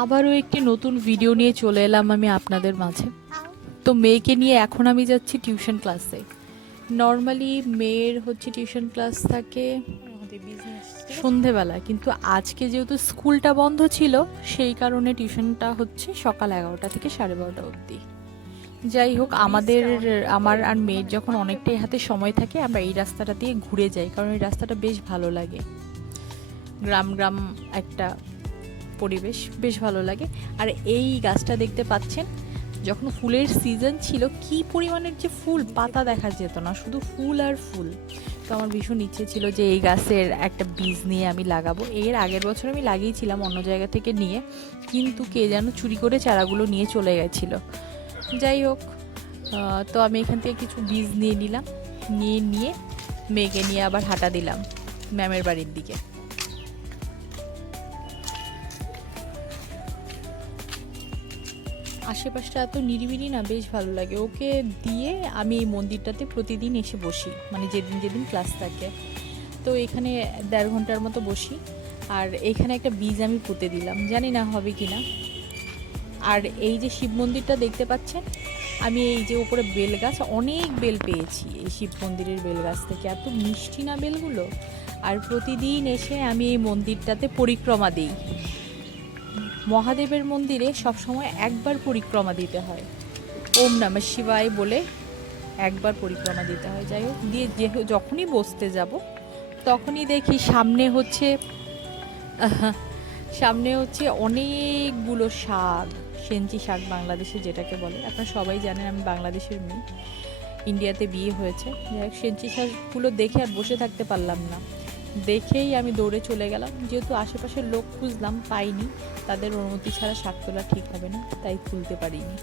আবারও একটি নতুন ভিডিও নিয়ে চলে এলাম আমি আপনাদের মাঝে। তো মেয়েকে নিয়ে এখন আমি যাচ্ছি টিউশন ক্লাসে। নর্মালি মেয়ের হচ্ছে টিউশন ক্লাস থাকে সন্ধেবেলা, কিন্তু আজকে যেহেতু স্কুলটা বন্ধ ছিল সেই কারণে টিউশনটা হচ্ছে সকাল 11টা থেকে 12:30 অবধি। যাই হোক, আমার আর মেয়ের যখন অনেকটাই হাতে সময় থাকে আমরা এই রাস্তাটা দিয়ে ঘুরে যাই, কারণ এই রাস্তাটা বেশ ভালো লাগে। গ্রাম গ্রাম একটা পরিবেশ, বেশ ভালো লাগে। আর এই গাছটা দেখতে পাচ্ছেন, যখন ফুলের সিজন ছিল কি পরিমাণের যে ফুল, পাতা দেখা যেত না, শুধু ফুল আর ফুল। তো আমার ভীষণ ইচ্ছে ছিল যে এই গাছের একটা বীজ নিয়ে আমি লাগাবো। এর আগের বছর আমি লাগিয়েছিলাম অন্য জায়গা থেকে নিয়ে, কিন্তু কে যেন চুরি করে চারাগুলো নিয়ে চলে গেছিলো। যাই হোক, তো আমি এখান থেকে কিছু বীজ নিয়ে নিলাম, নিয়ে মেয়েকে নিয়ে আবার হাঁটা দিলাম ম্যামের বাড়ির দিকে। আশেপাশটা এত নিরিবিলি না, বেশ ভালো লাগে। ওকে দিয়ে আমি এই মন্দিরটাতে প্রতিদিন এসে বসি, মানে যেদিন যেদিন ক্লাস থাকে। তো এখানে 1.5 ঘন্টার মতো বসি, আর এখানে একটা বীজ আমি পুঁতে দিলাম, জানি না হবে কি না। আর এই যে শিব মন্দিরটা দেখতে পাচ্ছেন, আমি এই যে উপরে বেল গাছ, অনেক বেল পেয়েছি এই শিব মন্দিরের বেল গাছ থেকে, এত মিষ্টি না বেলগুলো। আর প্রতিদিন এসে আমি এই মন্দিরটাতে পরিক্রমা দিই। মহাদেবের মন্দিরে সবসময় একবার পরিক্রমা দিতে হয়, ওম নমঃ শিবায় বলে একবার পরিক্রমা দিতে হয়। যাই হোক, দিয়ে যখনই বসতে যাব তখনই দেখি সামনে হচ্ছে অনেকগুলো শাক, সেঞ্চি শাক বাংলাদেশে যেটাকে বলে। আপনারা সবাই জানেন আমি বাংলাদেশের মেয়ে, ইন্ডিয়াতে বিয়ে হয়েছে। যাই হোক, সেঞ্চি শাকগুলো দেখে আর বসে থাকতে পারলাম না, দেখেই আমি দৌড়ে চলে গেলাম। যেহেতু আশেপাশের লোক খুঁজলাম, পাইনি, তাদের অনুমতি ছাড়া শাক তোলা ঠিক হবে না, তাই তুলতে পারিনি।